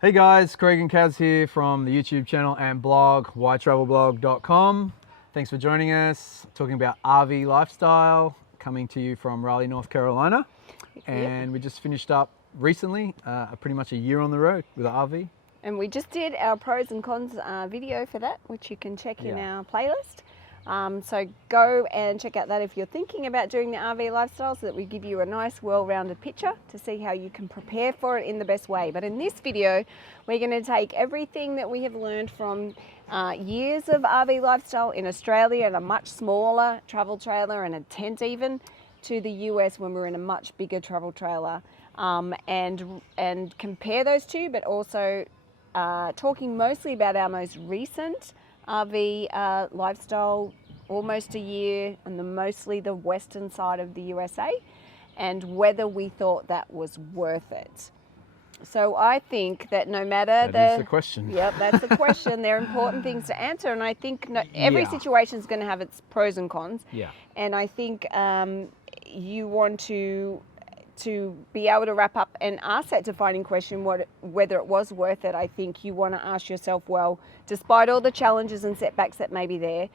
Hey guys, Craig and Kaz here from the YouTube channel and blog, whytravelblog.com. Thanks for joining us, talking about RV lifestyle, coming to you from Raleigh, North Carolina. And we just finished up recently, pretty much a year on the road with an RV. And we just did our pros and cons video for that, which you can check in our playlist. So go and check out that if you're thinking about doing the RV lifestyle, so that we give you a nice well-rounded picture to see how you can prepare for it in the best way. But in this video, we're going to take everything that we have learned from years of RV lifestyle in Australia and a much smaller travel trailer and a tent even, to the US when we're in a much bigger travel trailer, and compare those two, but also talking mostly about our most recent RV lifestyle, almost a year, and mostly the western side of the USA, and whether we thought that was worth it. So I think that no matter That is the question. Yep, that's the question. They're important things to answer, and I think every situation is going to have its pros and cons. Yeah. And I think you want to be able to wrap up and ask that defining question, whether it was worth it. I think you want to ask yourself, well, despite all the challenges and setbacks that may be there,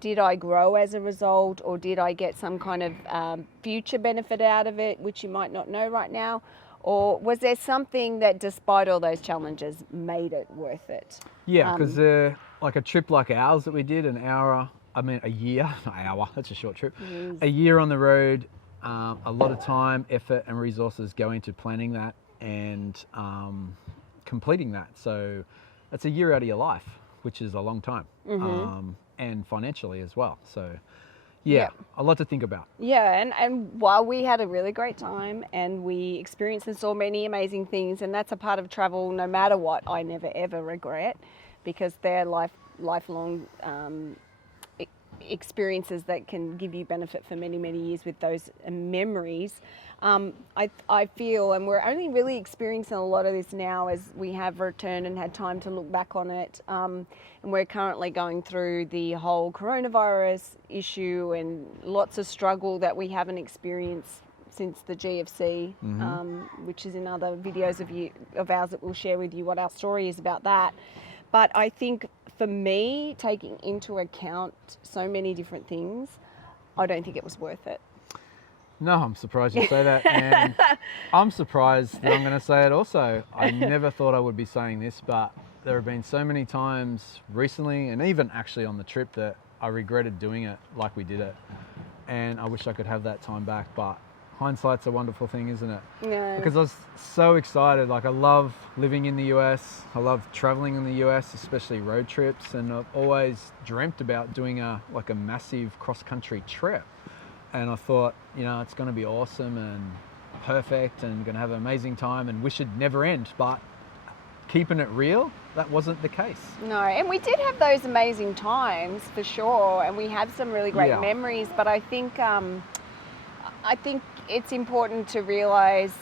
did I grow as a result, or did I get some kind of future benefit out of it, which you might not know right now? Or was there something that, despite all those challenges, made it worth it? Yeah, because like a trip like ours that we did, a year, that's a short trip, a year on the road, a lot of time, effort and resources go into planning that and completing that. So that's a year out of your life, which is a long time, and financially as well. So yeah, a lot to think about. Yeah, and while we had a really great time and we experienced and saw many amazing things, and that's a part of travel no matter what, I never ever regret, because they're lifelong experiences that can give you benefit for many, many years with those memories. I feel, and we're only really experiencing a lot of this now as we have returned and had time to look back on it, and we're currently going through the whole coronavirus issue and lots of struggle that we haven't experienced since the GFC, which is in other videos of ours that we'll share with you what our story is about that. But I think for me, taking into account so many different things, I don't think it was worth it. No, I'm surprised you say that, and I'm surprised that I'm going to say it also. I never thought I would be saying this, but there have been so many times recently, and even actually on the trip, that I regretted doing it like we did it, and I wish I could have that time back, but hindsight's a wonderful thing, isn't it? Yeah. Because I was so excited. Like, I love living in the US. I love traveling in the US, especially road trips. And I've always dreamt about doing a massive cross-country trip. And I thought, it's going to be awesome and perfect and going to have an amazing time and wish it'd never end. But keeping it real, that wasn't the case. No, and we did have those amazing times for sure. And we have some really great memories. But I think it's important to realize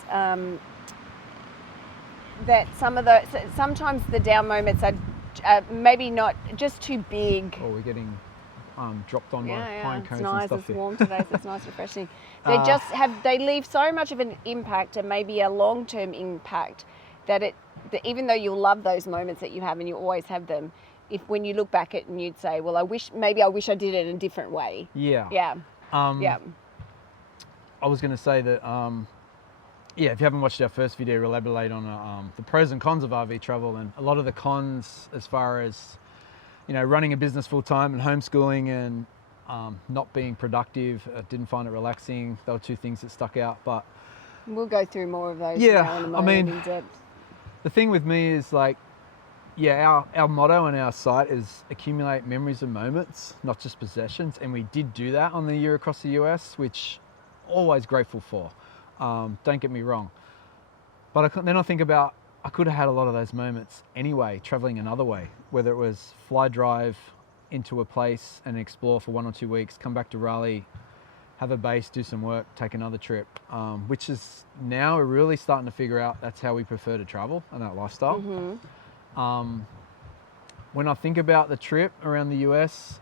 that sometimes the down moments are maybe not just too big. Oh, we're getting dropped on by pine cones nice. and stuff. It's warm today, so it's nice, refreshing. They leave so much of an impact, and maybe a long-term impact, that even though you'll love those moments that you have, and you always have them, when you look back at it and you'd say, well, I wish I did it in a different way. Yeah. I was going to say that, if you haven't watched our first video, we'll elaborate on the pros and cons of RV travel, and a lot of the cons as far as, running a business full time and homeschooling and not being productive. I didn't find it relaxing. They were two things that stuck out, but we'll go through more of those now in a moment in depth. The thing with me is our motto and our site is accumulate memories and moments, not just possessions. And we did do that on the year across the US, which always grateful for. Don't get me wrong. But then I think about, I could have had a lot of those moments anyway, traveling another way, whether it was fly drive into a place and explore for 1 or 2 weeks, come back to Raleigh, have a base, do some work, take another trip, which is now we're really starting to figure out that's how we prefer to travel and that lifestyle. When I think about the trip around the US,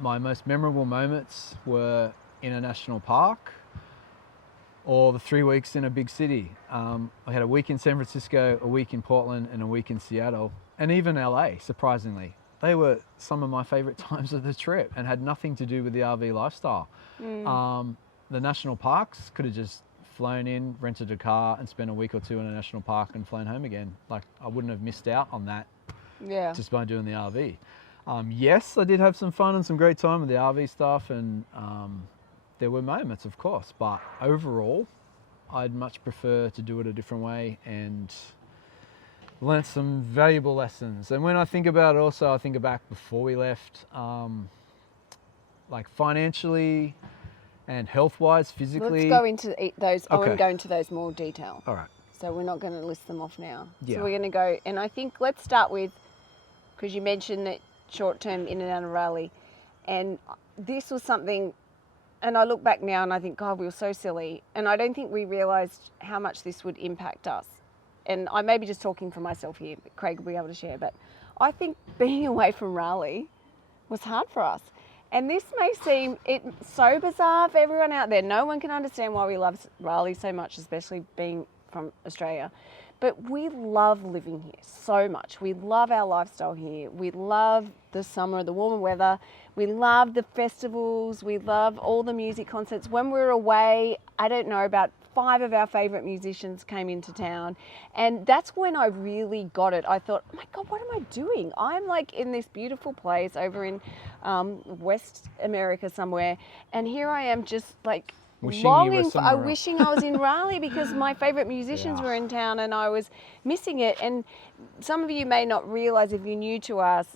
my most memorable moments were in a national park, or the 3 weeks in a big city. I had a week in San Francisco, a week in Portland, and a week in Seattle, and even LA, surprisingly. They were some of my favorite times of the trip and had nothing to do with the RV lifestyle. The national parks, could have just flown in, rented a car, and spent a week or two in a national park and flown home again. Like, I wouldn't have missed out on that just by doing the RV. Yes, I did have some fun and some great time with the RV stuff, and there were moments, of course, but overall, I'd much prefer to do it a different way and learnt some valuable lessons. And when I think about it also, I think back before we left, like financially and health-wise, physically. Let's go into those. I want to Okay. go into those more detail. All right. So we're not going to list them off now. Yeah. So we're going to go, and I think let's start with, because you mentioned that short-term in and out of Raleigh, and this was something, and I look back now and I think, God, we were so silly, and I don't think we realised how much this would impact us. And I may be just talking for myself here, but Craig will be able to share, but I think being away from Raleigh was hard for us. And this may seem so bizarre for everyone out there. No one can understand why we love Raleigh so much, especially being from Australia. But we love living here so much. We love our lifestyle here. We love the summer, the warmer weather. We love the festivals. We love all the music concerts. When we were away, I don't know, about 5 of our favourite musicians came into town. And that's when I really got it. I thought, oh my God, what am I doing? I'm like in this beautiful place over in West America somewhere. And here I am just like wishing I was in Raleigh because my favourite musicians were in town and I was missing it. And some of you may not realise, if you're new to us,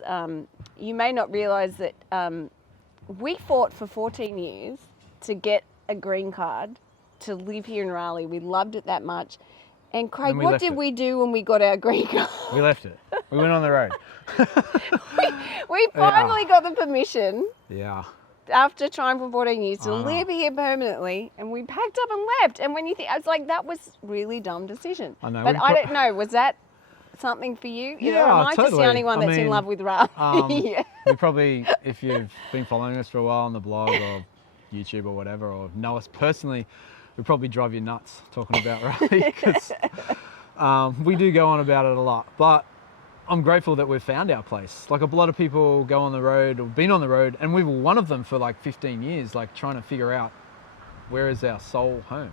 you may not realise that we fought for 14 years to get a green card to live here in Raleigh. We loved it that much. And Craig, what did we do when we got our green card? We left it. We went on the road. we finally got the permission. Yeah. After trying for 14 years to live here permanently, and we packed up and left. And when you think, I was like, that was really dumb decision. I know. But I don't know, was that something for you? You know, am I totally. just the only one that's in love with Raleigh? Yeah. We probably, if you've been following us for a while on the blog or YouTube or whatever, or know us personally, we probably drive you nuts talking about Raleigh because we do go on about it a lot. But I'm grateful that we've found our place. Like, a lot of people go on the road or been on the road, and we were one of them for like 15 years, like trying to figure out where is our soul home.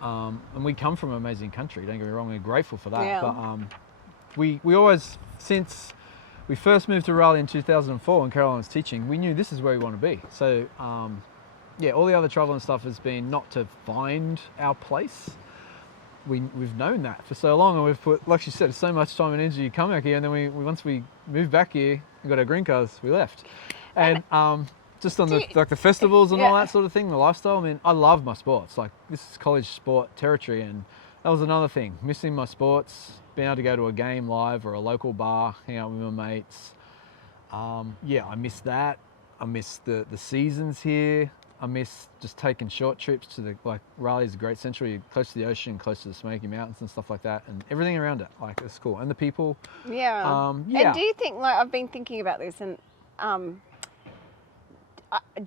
And we come from an amazing country, don't get me wrong, we're grateful for that. Yeah. But we always, since we first moved to Raleigh in 2004 when Caroline was teaching, we knew this is where we want to be. So yeah, all the other travel and stuff has been not to find our place. We've known that for so long, and we've put, like she said, so much time and energy to come back here, and then once we moved back here and got our green cards, we left. And just on the festivals and all that sort of thing, the lifestyle, I mean, I love my sports. Like, this is college sport territory, and that was another thing, missing my sports, being able to go to a game live or a local bar, hang out with my mates. Yeah, I miss that. I miss the seasons here. I miss just taking short trips to Raleigh's a great central, you're close to the ocean, close to the Smoky Mountains and stuff like that, and everything around it, like, it's cool. And the people. Yeah. And do you think, like, I've been thinking about this, and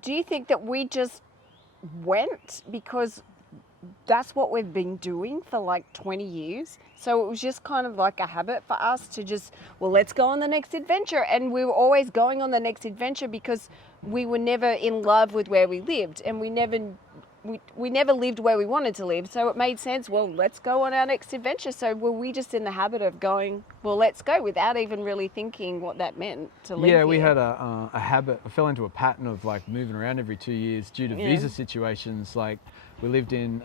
do you think that we just went because that's what we've been doing for like 20 years? So it was just kind of like a habit for us to just, well, let's go on the next adventure. And we were always going on the next adventure because we were never in love with where we lived, and we never lived where we wanted to live. So it made sense, well, let's go on our next adventure. So were we just in the habit of going, well, let's go, without even really thinking what that meant to live here? Yeah, we had a habit. I fell into a pattern of like moving around every 2 years due to visa situations. Like, we lived in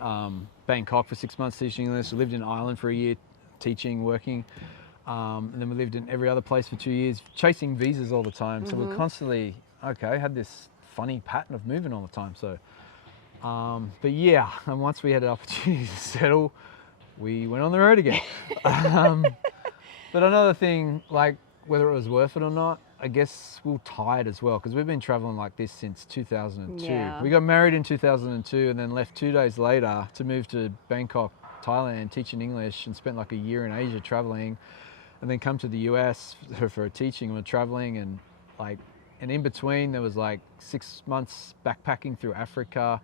Bangkok for 6 months teaching English. We lived in Ireland for a year teaching, working. And then we lived in every other place for 2 years, chasing visas all the time. So we're constantly, had this funny pattern of moving all the time. So, but yeah, and once we had an opportunity to settle, we went on the road again. But another thing, like, whether it was worth it or not, I guess we're tired as well, because we've been traveling like this since 2002. Yeah. We got married in 2002 and then left 2 days later to move to Bangkok, Thailand, teaching English, and spent like a year in Asia traveling, and then come to the US for teaching. And we're traveling, and in between there was like 6 months backpacking through Africa,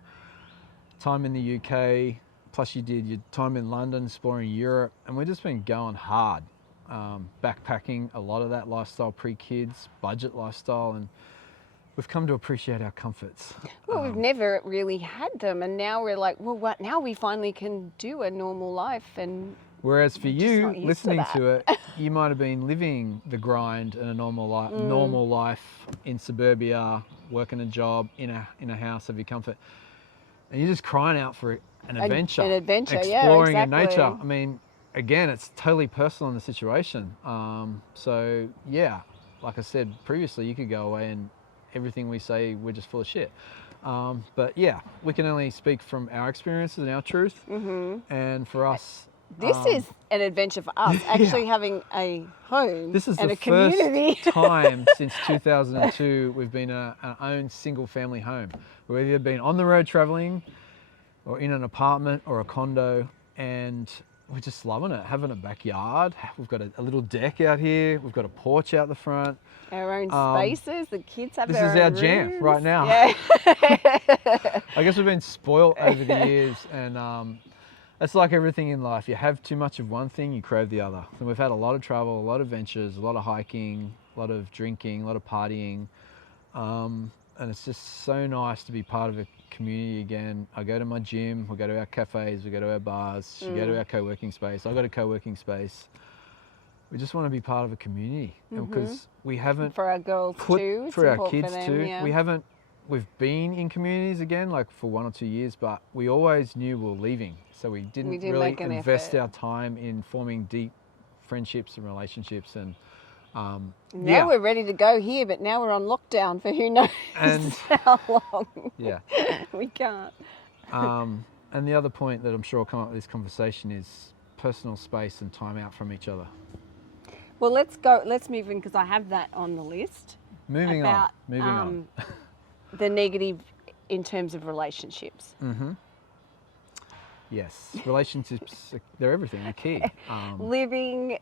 time in the UK, plus you did your time in London, exploring Europe, and we've just been going hard, backpacking, a lot of that lifestyle pre-kids, budget lifestyle, and we've come to appreciate our comforts. Well, we've never really had them, and now we're like, well, what? Now we finally can do a normal life, and Whereas for we're just you, not used to listening that. to it, you might have been living the grind and a normal life in suburbia, working a job in a house of your comfort, and you're just crying out for an adventure, exploring yeah, in nature. exactly. I mean, again, it's totally personal in the situation. So yeah, like I said previously, you could go away and everything we say, we're just full of shit. But yeah, we can only speak from our experiences and our truth. And for us, This is an adventure for us, actually having a home this is and the a community. first time since 2002 we've been our own single family home. We've either been on the road traveling or in an apartment or a condo, and we're just loving it, having a backyard. We've got a little deck out here. We've got a porch out the front. Our own spaces, the kids have This their is own our jam rooms. right now. Yeah. I guess we've been spoiled over the years, and it's like everything in life. You have too much of one thing, you crave the other. And we've had a lot of travel, a lot of ventures, a lot of hiking, a lot of drinking, a lot of partying. And it's just so nice to be part of a community again. I go to my gym, we go to our cafes, we go to our bars, we go to our co-working space. I got a co-working space. We just want to be part of a community, because we haven't For our girls too. It's for our important kids for them, too. yeah. We've been in communities again, like for 1 or 2 years, but we always knew we were leaving. So we didn't didn't really make an invest effort. our time in forming deep friendships and relationships. And Now we're ready to go here, but now we're on lockdown for who knows And- how long. yeah. We can't. And the other point that I'm sure will come up with this conversation is personal space and time out from each other. Well, let's move in, because I have that on the list. Moving about, on. The negative in terms of relationships. Yes, relationships, they're everything, they're key. Living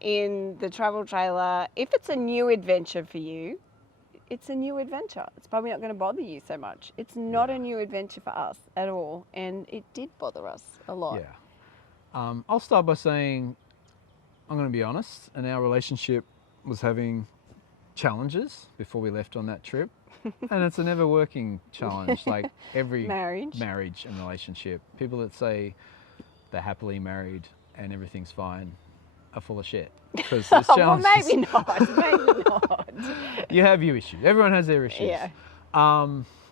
in the travel trailer, if it's a new adventure for you, it's a new adventure. It's probably not going to bother you so much. It's not a new adventure for us at all, and it did bother us a lot. Yeah. I'll start by saying, I'm going to be honest, and our relationship was having challenges before we left on that trip. And it's a never working challenge, like every marriage and relationship. People that say they're happily married and everything's fine are full of shit. Because there's Well, challenges. maybe not. You have your issues. Everyone has their issues. Yeah.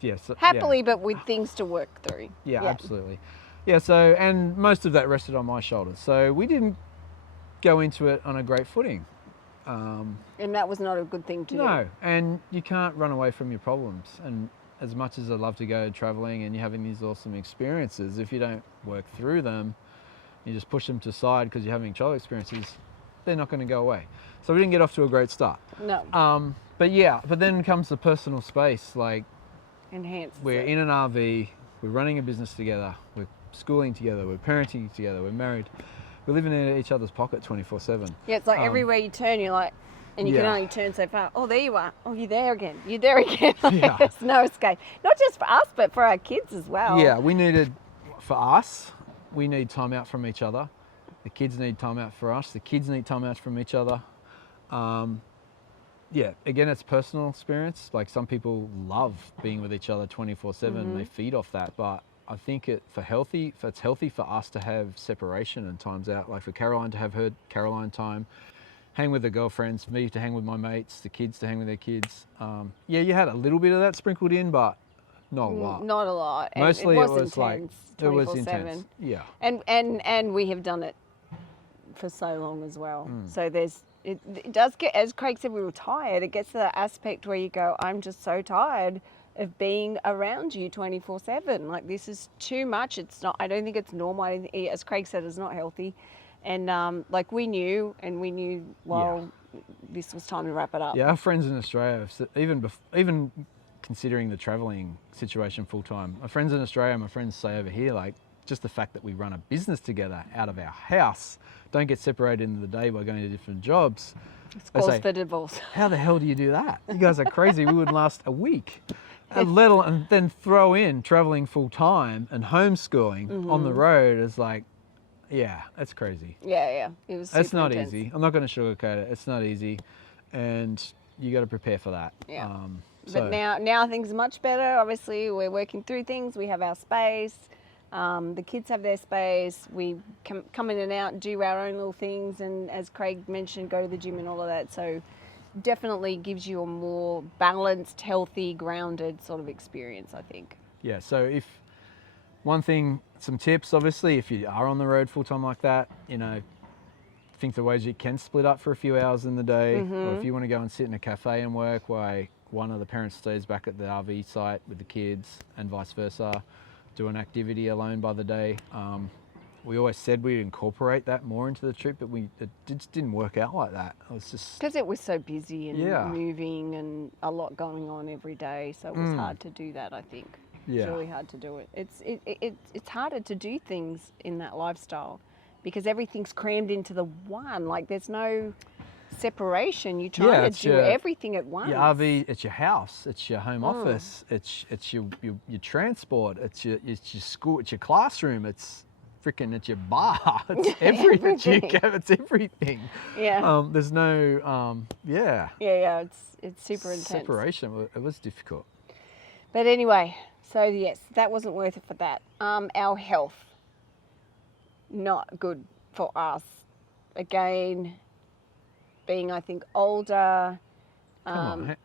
Yes. Happily, but with things to work through. Yeah, absolutely. Yeah, so, and most of that rested on my shoulders. So we didn't go into it on a great footing. And that was not a good thing to do. No, and you can't run away from your problems. And as much as I love to go traveling and you're having these awesome experiences, if you don't work through them, you just push them to the side because you're having travel experiences, they're not going to go away. So we didn't get off to a great start. No. But then comes the personal space. Like, Enhanced. we're in an RV, we're running a business together, we're schooling together, we're parenting together, we're married. We're living in each other's pocket 24/7. Yeah, it's like everywhere you turn, you're like, and you can only turn so far. Oh, there you are. Oh, you're there again. You're there again. Yeah. There's no escape. Not just for us, but for our kids as well. Yeah, for us, we need time out from each other. The kids need time out for us. The kids need time out from each other. Yeah, again, it's personal experience. Like, some people love being with each other 24/7 and they feed off that. But I think it's healthy for us to have separation and times out. Like for Caroline to have her Caroline time, hang with her girlfriends, me to hang with my mates, the kids to hang with their kids. Yeah, you had a little bit of that sprinkled in, but not a lot. Not a lot. And Mostly it was intense, like, it was 24/7. intense. Yeah. And we have done it for so long as well. So it does get, as Craig said, we were tired. It gets to that aspect where you go, I'm just so tired of being around you 24/7. Like, this is too much. It's not, I don't think it's normal. As Craig said, it's not healthy. And like, we knew, this was time to wrap it up. Yeah, our friends in Australia, even considering the travelling situation full time, my friends in Australia, my friends say over here, like, just the fact that we run a business together out of our house, don't get separated in the day by going to different jobs. It's cause for divorce. How the hell do you do that? You guys are crazy. We wouldn't last a week. And then throw in traveling full time and homeschooling on the road is like, yeah, that's crazy. Yeah. It was super It's not intense. easy. I'm not going to sugarcoat it. It's not easy, and you got to prepare for that. Yeah. So But now things are much better. Obviously, we're working through things. We have our space. The kids have their space. We come in and out, do our own little things, and as Craig mentioned, go to the gym and all of that. So definitely gives you a more balanced, healthy, grounded sort of experience, I think. yeah. So if one thing, some tips, obviously, if you are on the road full time like that, think the ways you can split up for a few hours in the day, or if you want to go and sit in a cafe and work while one of the parents stays back at the RV site with the kids and vice versa, do an activity alone by the day. We always said we'd incorporate that more into the trip, but it just didn't work out like that. It was just... Because it was so busy and Yeah. moving and a lot going on every day, so it was hard to do that, I think. Yeah. It's really hard to do it. It's harder to do things in that lifestyle because everything's crammed into the one. Like there's no separation. You're trying to do everything at once. Your RV, it's your house, it's your home office, it's your transport, it's your school, it's your classroom, it's your bar, it's everything. It's everything. Yeah. There's no Yeah. It's super intense. Separation. It was difficult. But anyway, so yes, that wasn't worth it for that. Our health, not good for us. Again, being I think older. Come on.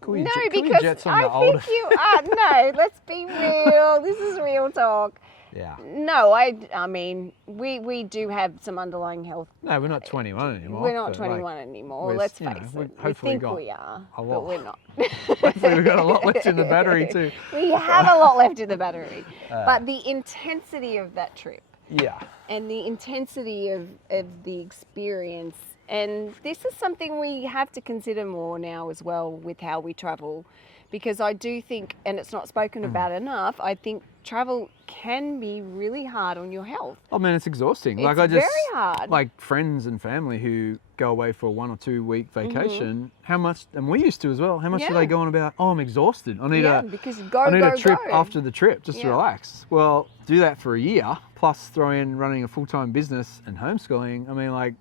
Because I think you are. No, let's be real. This is real talk. Yeah. No, I mean, we do have some underlying health. No, we're not 21 anymore. We're not 21 anymore. Let's face it. We think we are, but we're not. Hopefully we've got a lot left in the battery too. We have a lot left in the battery. But the intensity of that trip. Yeah. And the intensity of the experience. And this is something we have to consider more now as well with how we travel. Because I do think, and it's not spoken about enough, I think travel can be really hard on your health. Oh man, it's exhausting. It's very hard. Like friends and family who go away for a 1 or 2 week vacation, how much, and we used to as well, how much do they go on about, oh, I'm exhausted. I need a trip after the trip just to relax. Well, do that for a year, plus throw in running a full-time business and homeschooling. I mean, like,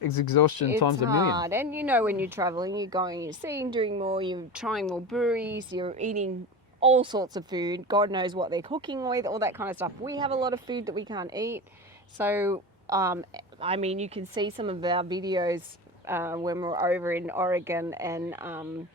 it's exhaustion times a million. It's hard. And when you're traveling, you're going, you're seeing, doing more, you're trying more breweries, you're eating all sorts of food. God knows what they're cooking with, all that kind of stuff. We have a lot of food that we can't eat. So, I mean, you can see some of our videos when we're over in Oregon and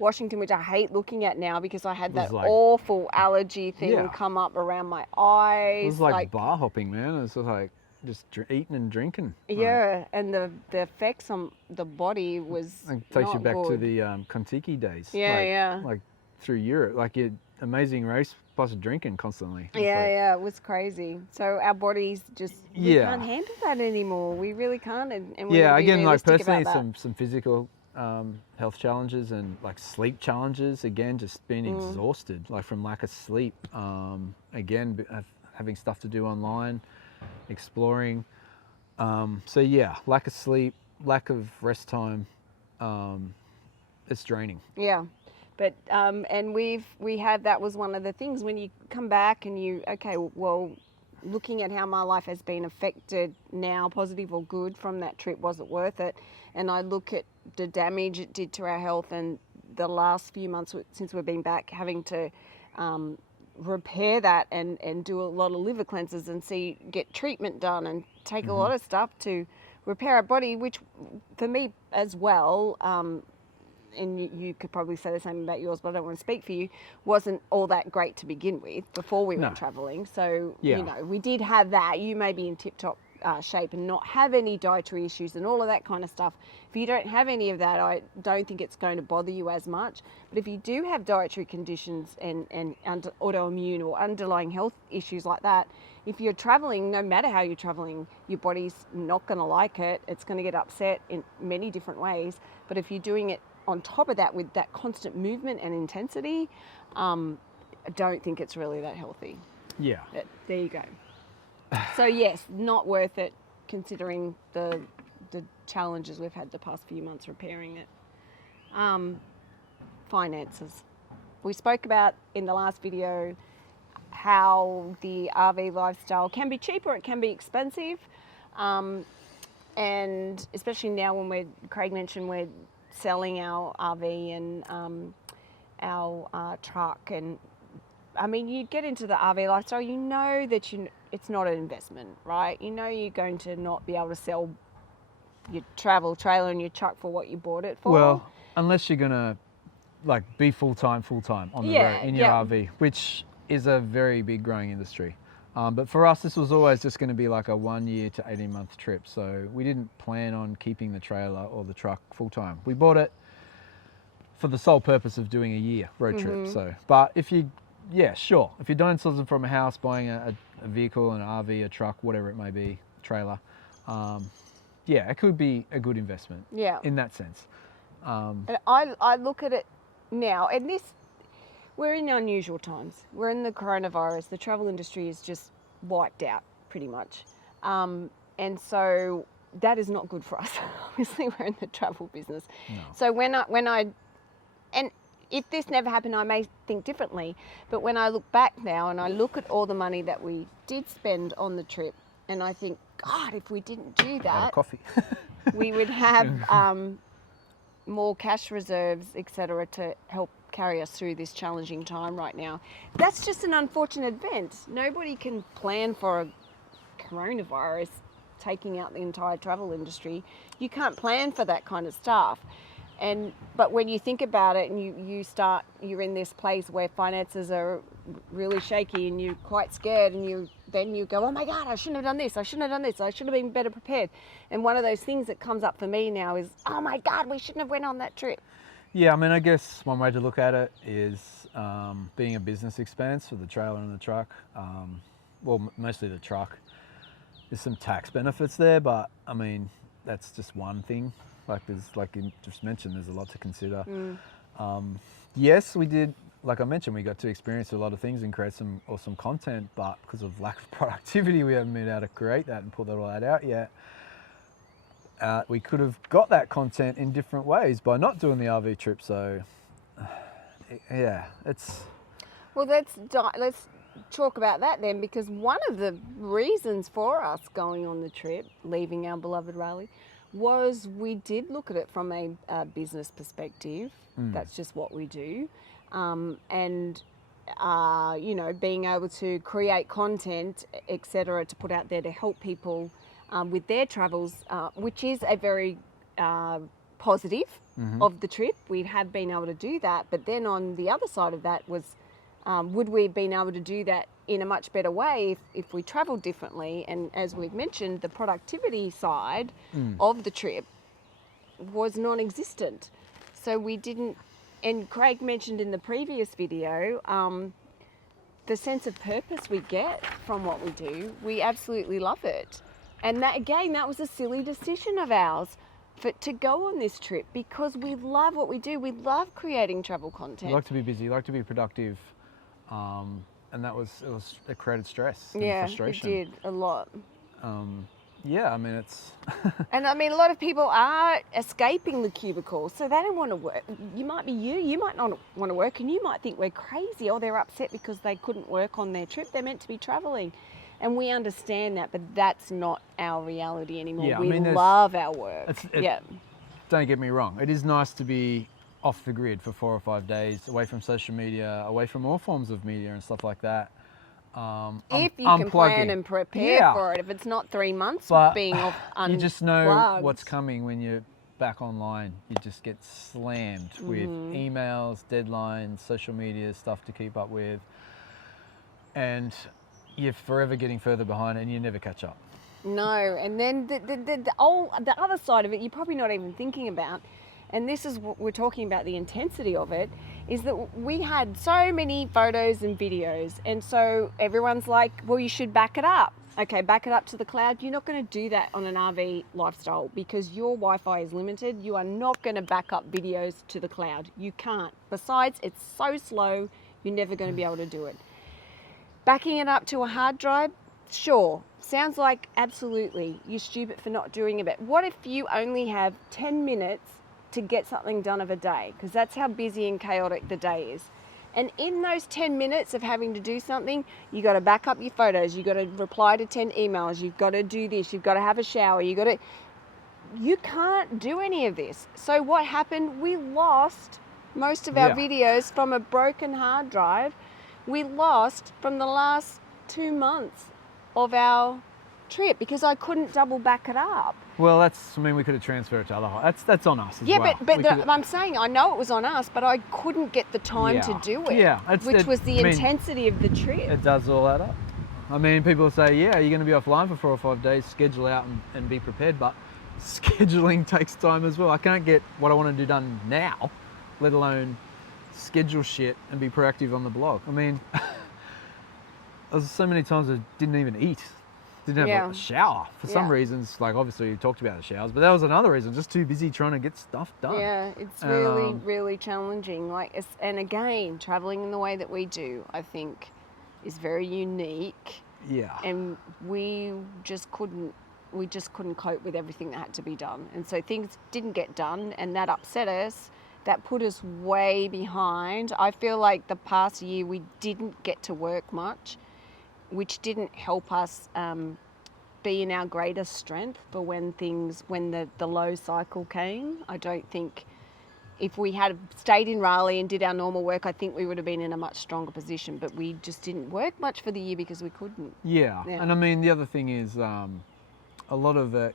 Washington, which I hate looking at now because I had that awful allergy thing come up around my eyes. It was like bar hopping, man. It was like just eating and drinking. Yeah, and the effects on the body was it takes not you back good. to the Kontiki days. Yeah. Like through Europe, like your Amazing Race plus drinking constantly. It was crazy. So our bodies just we can't handle that anymore. We really can't. And we again, like personally, some physical health challenges and like sleep challenges. Again, just being exhausted, like from lack of sleep. Again, having stuff to do online, exploring. Lack of sleep, lack of rest time. It's draining. Yeah. But and that was one of the things when you come back and looking at how my life has been affected now, positive or good, from that trip, was it worth it? And I look at the damage it did to our health and the last few months since we've been back, having to repair that and do a lot of liver cleanses and get treatment done and take a lot of stuff to repair our body, which for me as well, and you could probably say the same about yours, but I don't want to speak for you, wasn't all that great to begin with before we went traveling. So, we did have that. You may be in tip-top shape and not have any dietary issues and all of that kind of stuff. If you don't have any of that, I don't think it's going to bother you as much. But if you do have dietary conditions and autoimmune or underlying health issues like that, if you're traveling, no matter how you're traveling, your body's not going to like it. It's going to get upset in many different ways. But if you're doing it on top of that with that constant movement and intensity, I don't think it's really that healthy. Yeah. But there you go. So yes, not worth it considering the challenges we've had the past few months repairing it. Finances. we spoke about in the last video how the RV lifestyle can be cheap or it can be expensive. And especially now when Craig mentioned we're selling our RV and our truck, and I mean, you get into the RV lifestyle, you know that it's not an investment, right? You know you're going to not be able to sell your travel trailer and your truck for what you bought it for. Well, unless you're gonna like be full time on the road in your RV, which is a very big growing industry. But for us, this was always just going to be like a 1 year to 18-month trip. So we didn't plan on keeping the trailer or the truck full time. We bought it for the sole purpose of doing a year road trip. So, but if you're doing something from a house, buying a vehicle, an RV, a truck, whatever it may be, trailer, it could be a good investment. Yeah. In that sense. And I look at it now, and we're in unusual times. We're in the coronavirus. The travel industry is just wiped out pretty much. And so that is not good for us. Obviously, we're in the travel business. No. So and if this never happened, I may think differently. But when I look back now and I look at all the money that we did spend on the trip, and I think, God, if we didn't do that, coffee. we would have more cash reserves, etc., to help carry us through this challenging time right now. That's just an unfortunate event. Nobody can plan for a coronavirus taking out the entire travel industry. You can't plan for that kind of stuff. But when you think about it and you're in this place where finances are really shaky and you're quite scared, and then you go, oh my God, I shouldn't have done this, I shouldn't have done this, I should have been better prepared. And one of those things that comes up for me now is, oh my God, we shouldn't have went on that trip. Yeah, I mean, I guess one way to look at it is being a business expense for the trailer and the truck. Mostly the truck. There's some tax benefits there, but I mean, that's just one thing. Like you just mentioned, there's a lot to consider. Yes, we did. Like I mentioned, we got to experience a lot of things and create some awesome content, but because of lack of productivity, we haven't been able to create that and pull that all out yet. We could have got that content in different ways by not doing the RV trip. So, it's. Well, let's talk about that then, because one of the reasons for us going on the trip, leaving our beloved Raleigh, was we did look at it from a business perspective. That's just what we do. Being able to create content, etc., to put out there to help people with their travels, which is a very positive of the trip. We have been able to do that, but then on the other side of that was, would we have been able to do that in a much better way if we travelled differently? And as we've mentioned, the productivity side of the trip was non-existent. So we didn't, and Craig mentioned in the previous video, the sense of purpose we get from what we do. We absolutely love it. And that, again, that was a silly decision of ours to go on this trip, because we love what we do. We love creating travel content. We like to be busy, like to be productive. And it created stress and frustration. Yeah, it did a lot. I mean, it's... And I mean, a lot of people are escaping the cubicle, so they don't want to work. You might not want to work, and you might think we're crazy, or they're upset because they couldn't work on their trip. They're meant to be travelling. And we understand that, but that's not our reality anymore. Yeah, we love our work. Don't get me wrong. It is nice to be off the grid for 4 or 5 days, away from social media, away from all forms of media and stuff like that. If you can plan and prepare for it, if it's not 3 months of being off unplugged. You just know what's coming when you're back online. You just get slammed with emails, deadlines, social media stuff to keep up with, and you're forever getting further behind and you never catch up. No, and then the other side of it, you're probably not even thinking about, and this is what we're talking about, the intensity of it, is that we had so many photos and videos, and so everyone's like, well, you should back it up. Okay, back it up to the cloud. You're not going to do that on an RV lifestyle because your Wi-Fi is limited. You are not going to back up videos to the cloud. You can't. Besides, it's so slow, you're never going to be able to do it. Backing it up to a hard drive, sure. Sounds like absolutely you're stupid for not doing it. What if you only have 10 minutes to get something done of a day? Because that's how busy and chaotic the day is. And in those 10 minutes of having to do something, you got to back up your photos, you got to reply to 10 emails, you've got to do this, you've got to have a shower, you can't do any of this. So what happened? We lost most of our videos from a broken hard drive. We lost from the last 2 months of our trip because I couldn't double back it up. Well, we could have transferred it to other. That's on us as well. Yeah, but I'm saying I know it was on us, but I couldn't get the time to do it. Yeah, which was the intensity of the trip. It does all that up. I mean, people say, yeah, you're going to be offline for 4 or 5 days. Schedule out and be prepared, but scheduling takes time as well. I can't get what I want to do done now, let alone schedule shit and be proactive on the blog. I mean, there's so many times I didn't even eat. Didn't have a shower for some reasons. Like, obviously you talked about the showers, but that was another reason. Just too busy trying to get stuff done. Yeah, it's really, really challenging. And again, traveling in the way that we do, I think, is very unique. Yeah. And we just couldn't cope with everything that had to be done. And so things didn't get done, and that upset us. That put us way behind. I feel like the past year we didn't get to work much, which didn't help us be in our greatest strength for when the low cycle came. I don't think if we had stayed in Raleigh and did our normal work, I think we would have been in a much stronger position, but we just didn't work much for the year because we couldn't. Yeah. And I mean, the other thing is a lot of it,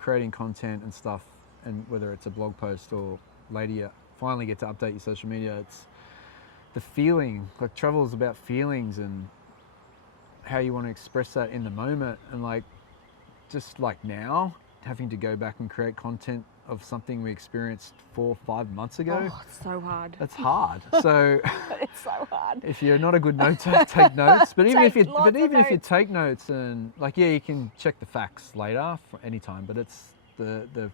creating content and stuff, and whether it's a blog post or later you finally get to update your social media, it's the feeling. Like, travel is about feelings and how you want to express that in the moment. And like, just like now, having to go back and create content of something we experienced 4 or 5 months ago. Oh, it's so hard. That's hard. So it's so hard. If you're not a good note taker, take notes. But even if you take notes, and like, yeah, you can check the facts later for any time, but it's the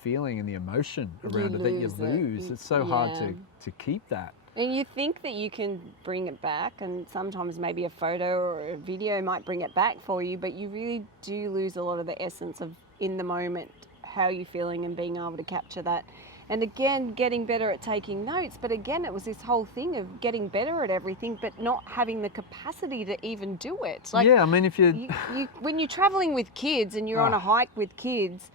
feeling and the emotion around it that you lose. It's so hard to keep that. And you think that you can bring it back, and sometimes maybe a photo or a video might bring it back for you, but you really do lose a lot of the essence of in the moment, how you're feeling and being able to capture that. And again, getting better at taking notes, but again, it was this whole thing of getting better at everything, but not having the capacity to even do it. Like, yeah, I mean, if you when you're traveling with kids and you're on a hike with kids,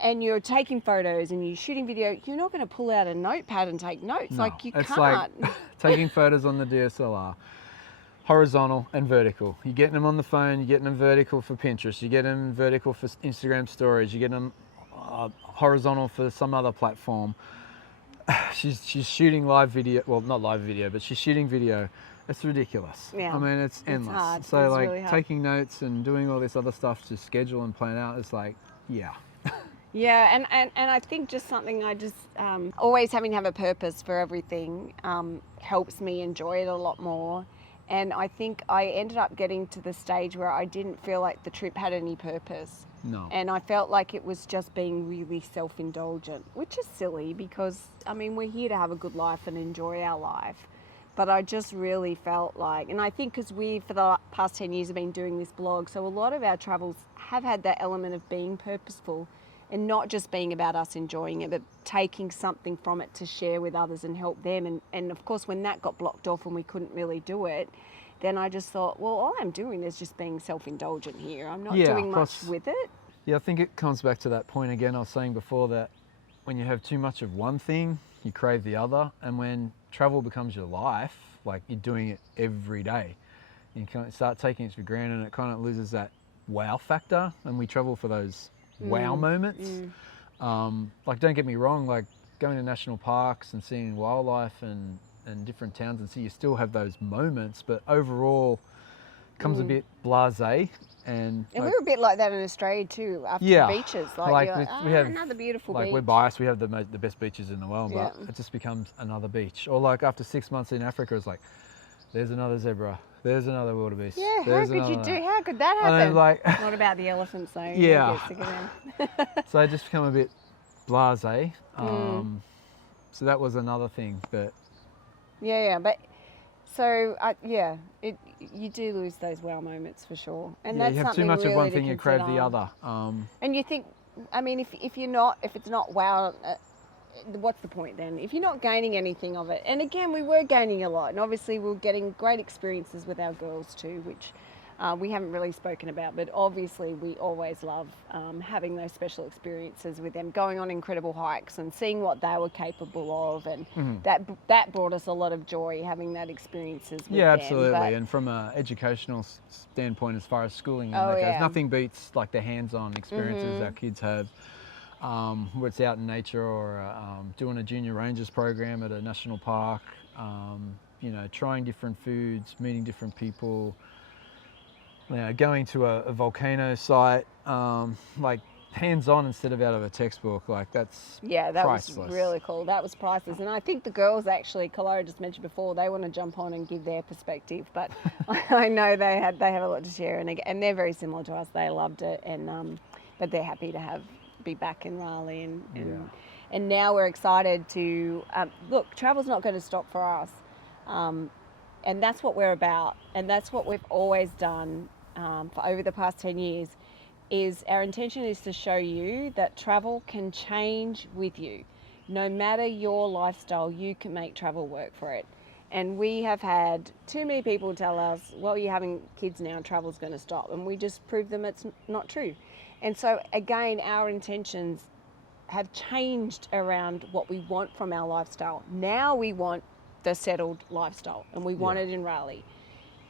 and you're taking photos and you're shooting video, you're not going to pull out a notepad and take notes. No, like, you it's can't. Like taking photos on the DSLR, horizontal and vertical. You're getting them on the phone, you're getting them vertical for Pinterest, you get them vertical for Instagram stories, you get them horizontal for some other platform. She's shooting live video, well, not live video, but she's shooting video. It's ridiculous. Yeah. I mean, it's endless. It's hard. So it's like really hard. taking notes and doing all this other stuff to schedule and plan out, it's like, yeah. Yeah, and I think just something I just always having to have a purpose for everything helps me enjoy it a lot more. And I think I ended up getting to the stage where I didn't feel like the trip had any purpose. No. And I felt like it was just being really self-indulgent, which is silly because, I mean, we're here to have a good life and enjoy our life. But I just really felt like, and I think because we, for the past 10 years, have been doing this blog, so a lot of our travels have had that element of being purposeful and not just being about us enjoying it, but taking something from it to share with others and help them. And of course, when that got blocked off and we couldn't really do it, then I just thought, well, all I'm doing is just being self-indulgent here. I'm not doing much with it. Yeah, I think it comes back to that point again I was saying before, that when you have too much of one thing, you crave the other. And when travel becomes your life, like you're doing it every day, you can start taking it for granted and it kind of loses that wow factor. And we travel for those wow moments. Like, don't get me wrong, like going to national parks and seeing wildlife and different towns and you still have those moments, but overall comes a bit blasé. And we were a bit like that in Australia too, after the beaches. Like we have another beautiful beach. We're biased, we have the best beaches in the world, but it just becomes another beach. Or like after 6 months in Africa, it's like, there's another zebra, there's another wildebeest. Yeah, how could that happen? And like, what about the elephants though? Yeah. So I just become a bit blasé. So that was another thing that. But so you do lose those wow moments for sure. And that's you have too much really of one thing, you crave the other. And you think, I mean, if it's not wow what's the point then? If you're not gaining anything of it. And again, we were gaining a lot. And obviously we were getting great experiences with our girls too, which we haven't really spoken about. But obviously we always love having those special experiences with them, going on incredible hikes and seeing what they were capable of. And that brought us a lot of joy, having that experiences with them. Yeah, absolutely. But, and from an educational standpoint, as far as schooling, goes, nothing beats like the hands-on experiences our kids have. Whether it's out in nature or doing a junior rangers program at a national park, trying different foods, meeting different people, going to a volcano site, like hands-on instead of out of a textbook, like that's priceless. Was really cool. That was priceless. And I think the girls actually, Kalora just mentioned before, they want to jump on and give their perspective, but I know they have a lot to share, and they're very similar to us. They loved it, and but they're happy to be back in Raleigh, and now we're excited to look. Travel's not going to stop for us, and that's what we're about, and that's what we've always done for over the past 10 years. Is our intention is to show you that travel can change with you. No matter your lifestyle, you can make travel work for it. And we have had too many people tell us, well, you're having kids now, travel's going to stop, and we just prove them it's not true. And so again, our intentions have changed around what we want from our lifestyle. Now we want the settled lifestyle, and we want it in Raleigh.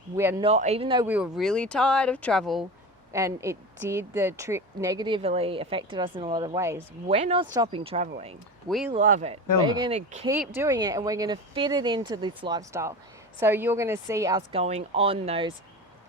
We're not, even though we were really tired of travel, and the trip negatively affected us in a lot of ways, we're not stopping traveling. We love it. We're going to keep doing it, and we're going to fit it into this lifestyle. So you're going to see us going on those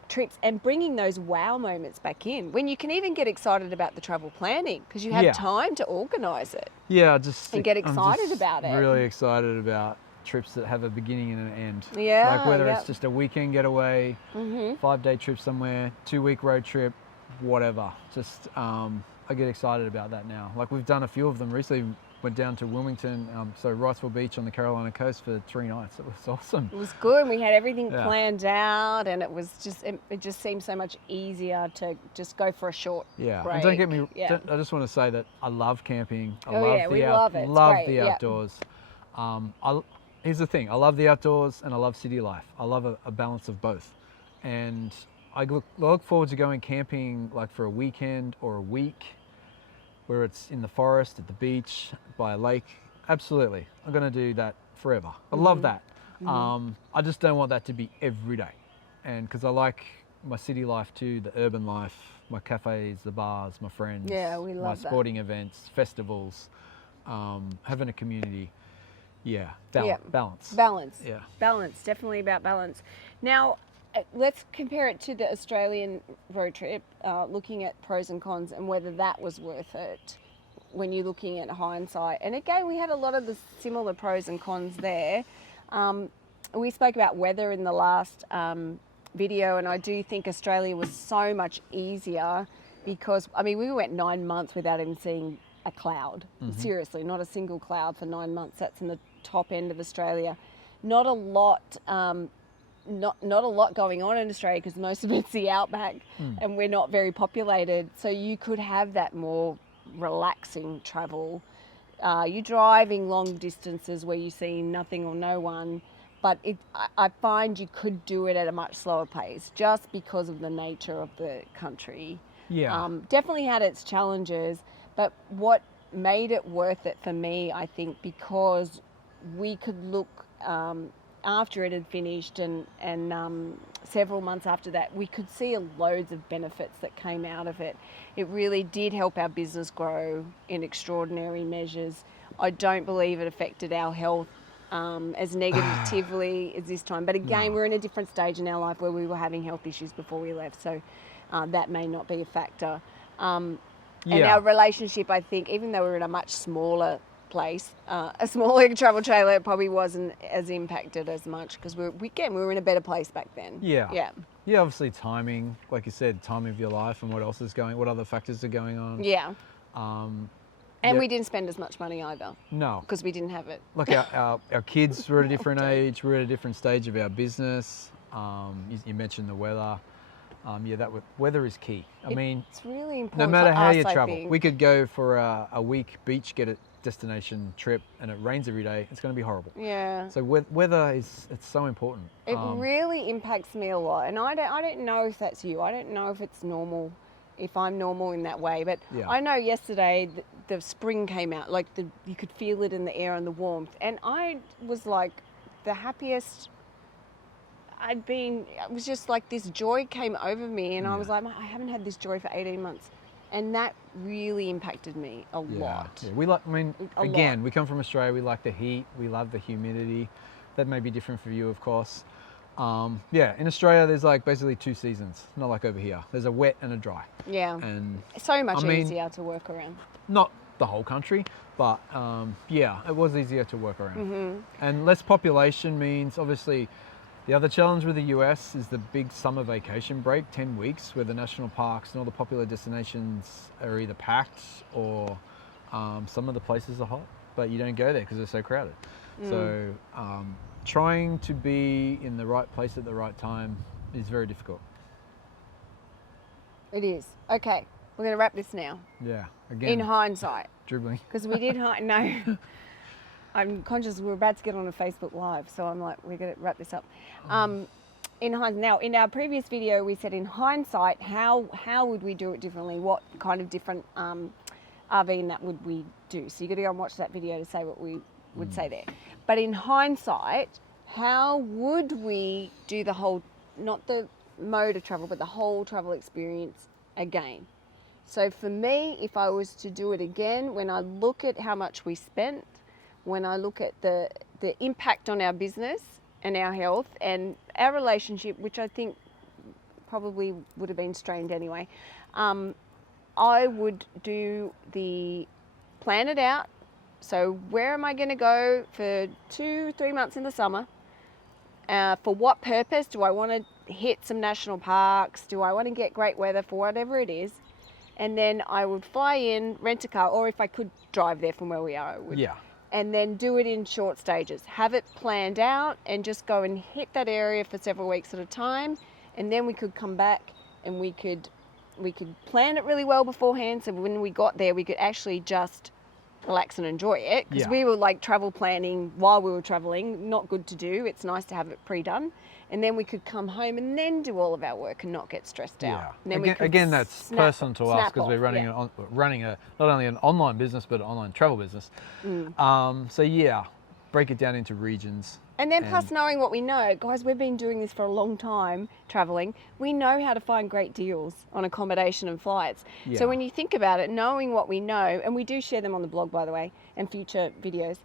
trips and bringing those wow moments back in, when you can even get excited about the travel planning because you have time to organise it. Yeah, and get excited about it. Really excited about trips that have a beginning and an end. Yeah, like whether it's just a weekend getaway, 5-day trip somewhere, 2-week road trip, whatever. Just I get excited about that now. Like we've done a few of them recently. Went down to Wilmington, so Wrightsville Beach on the Carolina coast for 3 nights. It was awesome. It was good. We had everything planned out, and it just seemed so much easier to just go for a short break. And don't get me. I just want to say that I love camping. I love it. Love the outdoors. Here's the thing. I love the outdoors and I love city life. I love a balance of both, and I look forward to going camping like for a weekend or a week, where it's in the forest, at the beach, by a lake. Absolutely. I'm going to do that forever. I love that. I just don't want that to be every day. And because I like my city life too, the urban life, my cafes, the bars, my friends, my sporting events, festivals, having a community. Balance. Balance. Yeah. Balance. Definitely about balance. Now, let's compare it to the Australian road trip, looking at pros and cons and whether that was worth it when you're looking at hindsight. And again, we had a lot of the similar pros and cons there. We spoke about weather in the last video, and I do think Australia was so much easier because, we went 9 months without even seeing a cloud. Seriously, not a single cloud for 9 months. That's in the top end of Australia. Not a lot... Not a lot going on in Australia because most of it's the outback and we're not very populated, so you could have that more relaxing travel. You're driving long distances where you see nothing or no one, but I find you could do it at a much slower pace just because of the nature of the country. Definitely had its challenges, but what made it worth it for me, I think, because we could look after it had finished and several months after that, we could see loads of benefits that came out of it. It really did help our business grow in extraordinary measures. I don't believe it affected our health as negatively as this time. But again, we're in a different stage in our life where we were having health issues before we left, so that may not be a factor. And our relationship, I think, even though we're in a much smaller place, a smaller travel trailer probably wasn't as impacted as much because we were in a better place back then. Obviously timing, like you said, timing of your life and what other factors are going on. And we didn't spend as much money either. No, because we didn't have it. Like our kids were at a different age. We're at a different stage of our business. You mentioned the weather. yeah, weather is key. I mean, it's really important. no matter for how us, you I travel, think. we could go for a week beach, get a destination trip, and it rains every day. It's going to be horrible. Yeah. So weather it's so important. It really impacts me a lot, and I don't know if that's you. I don't know if it's normal, if I'm normal in that way. But Yeah. I know yesterday the spring came out, like you could feel it in the air and the warmth, and I was like the happiest I'd been. It was just like this joy came over me, and I was like, I haven't had this joy for 18 months, and that really impacted me a lot. Yeah, we like. I mean, again, lot. we come from Australia. We like the heat. We love the humidity. That may be different for you, of course. Yeah, in Australia, there's like basically 2 seasons. Not like over here. There's a wet and a dry. Yeah. And so much I mean, easier to work around. Not the whole country, but yeah, it was easier to work around. Mm-hmm. And less population means obviously. The other challenge with the US is the big summer vacation break, 10 weeks, where the national parks and all the popular destinations are either packed or some of the places are hot, but you don't go there because they're so crowded. So trying to be in the right place at the right time is very difficult. It is. Okay, we're going to wrap this now. Yeah, again. In hindsight. Dribbling. Because we did, no. I'm conscious we're about to get on a Facebook Live, so I'm like, we're going to wrap this up. Now, in our previous video, we said in hindsight, how would we do it differently? What kind of different RV and that would we do? So you got to go and watch that video to say what we would say there. But in hindsight, how would we do the whole, not the mode of travel, but the whole travel experience again? So for me, if I was to do it again, when I look at how much we spent, when I look at the impact on our business and our health and our relationship, which I think probably would have been strained anyway, I would do plan it out. So where am I going to go for 2-3 months in the summer? For what purpose? Do I want to hit some national parks? Do I want to get great weather for whatever it is? And then I would fly in, rent a car, or if I could drive there from where we are, I would. Yeah. And then do it in short stages. Have it planned out and just go and hit that area for several weeks at a time. And then we could come back and we could plan it really well beforehand. So when we got there, we could actually just relax and enjoy it. Because we were like travel planning while we were traveling. Not good to do. It's nice to have it pre-done. And then we could come home and then do all of our work and not get stressed out. And then again, that's personal to us because we're running off, not only an online business but an online travel business. So yeah, break it down into regions. And then plus knowing what we know, guys, we've been doing this for a long time, traveling. We know how to find great deals on accommodation and flights. Yeah. So when you think about it, knowing what we know, and we do share them on the blog, by the way, and future videos,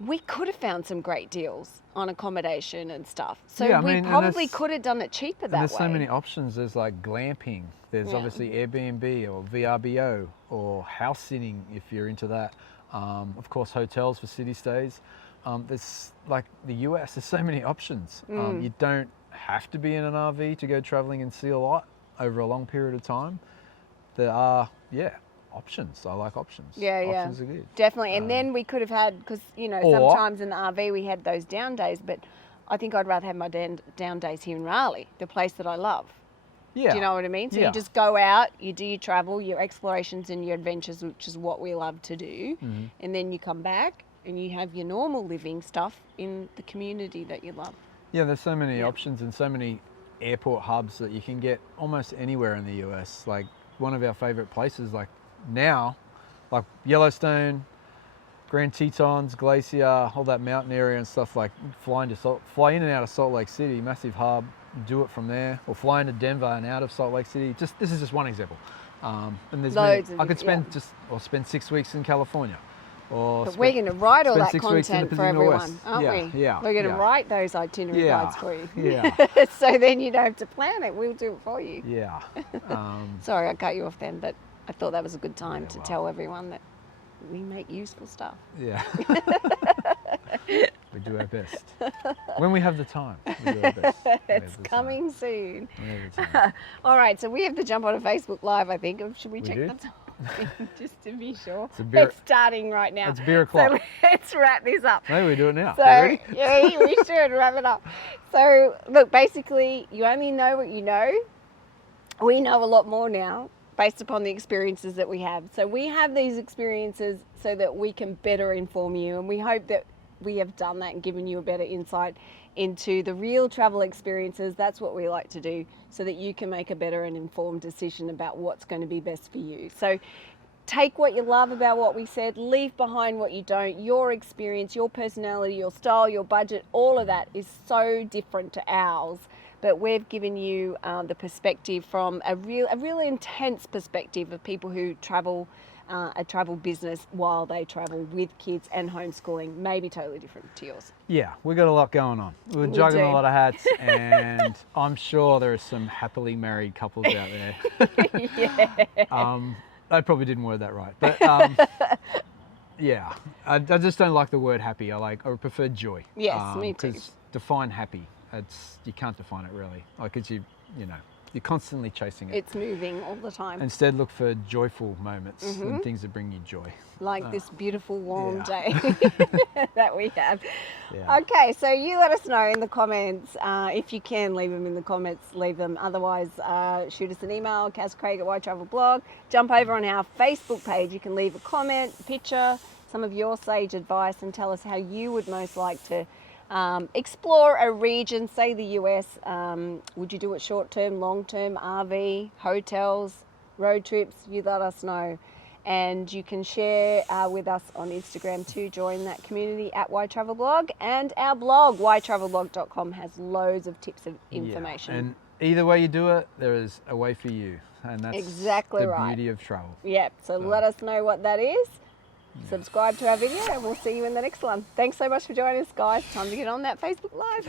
we could have found some great deals on accommodation and stuff. So we probably could have done it cheaper that way. There's so many options. There's like glamping. There's obviously Airbnb or VRBO or house sitting if you're into that. Of course, hotels for city stays. There's like the US, there's so many options. You don't have to be in an RV to go traveling and see a lot over a long period of time. There are, options. I like options. Options are good. Definitely. And then we could have had, because, sometimes in the RV we had those down days, but I think I'd rather have my down days here in Raleigh, the place that I love. Yeah. Do you know what I mean? So you just go out, you do your travel, your explorations and your adventures, which is what we love to do. And then you come back and you have your normal living stuff in the community that you love. Yeah, there's so many options and so many airport hubs that you can get almost anywhere in the US. Like one of our favorite places, like now, like Yellowstone, Grand Tetons, Glacier, all that mountain area and stuff, like fly in and out of Salt Lake City, massive hub, do it from there, or fly into Denver and out of Salt Lake City. This is just one example. And there's loads. I could spend spend 6 weeks in California. But we're going to write all that 6 weeks in the content for Pacific everyone, Northwest. aren't we? Yeah. We're going to write those itinerary guides for you. Yeah. So then you don't have to plan it. We'll do it for you. Yeah. Sorry, I cut you off then, but I thought that was a good time to tell everyone that we make useful stuff. Yeah. We do our best. When we have the time, we do our best. It's coming soon. All right, so we have to jump on a Facebook Live, I think. Should we check the time? Just to be sure. It's starting right now. It's beer o'clock. So let's wrap this up. Maybe we do it now. So, ready? Yeah, we should wrap it up. So, look, basically, you only know what you know. we know a lot more now based upon the experiences that we have. So we have these experiences so that we can better inform you, and we hope that we have done that and given you a better insight into the real travel experiences. That's what we like to do, so that you can make a better and informed decision about what's going to be best for you. So take what you love about what we said, leave behind what you don't. Your experience, your personality, your style, your budget, all of that is so different to ours. But we've given you the perspective from a real intense perspective of people who travel a travel business while they travel with kids and homeschooling. Maybe totally different to yours. Yeah, we got a lot going on. We're juggling a lot of hats, and I'm sure there are some happily married couples out there. Yeah. I probably didn't word that right, but yeah, I just don't like the word happy. I prefer joy. Yes, me too. Because define happy, you can't define it really. Like it's you're constantly chasing it. It's moving all the time. Instead, look for joyful moments and things that bring you joy. Like this beautiful warm day Yeah. that we have. Yeah. Okay, so you let us know in the comments. If you can, leave them in the comments, leave them. Otherwise, shoot us an email, CazCraig@YTravelBlog. Jump over on our Facebook page. You can leave a comment, picture, some of your sage advice, and tell us how you would most like to explore a region, say the US. Would you do it short term, long term, RV, hotels, road trips? You let us know. And you can share with us on Instagram to join that community at YTravelBlog. And our blog, ytravelblog.com, has loads of tips of information. Yeah. And either way you do it, there is a way for you. And that's exactly the right. beauty of travel. Yep, so let us know what that is. Subscribe to our video, and we'll see you in the next one. Thanks so much for joining us, guys. Time to get on that Facebook Live.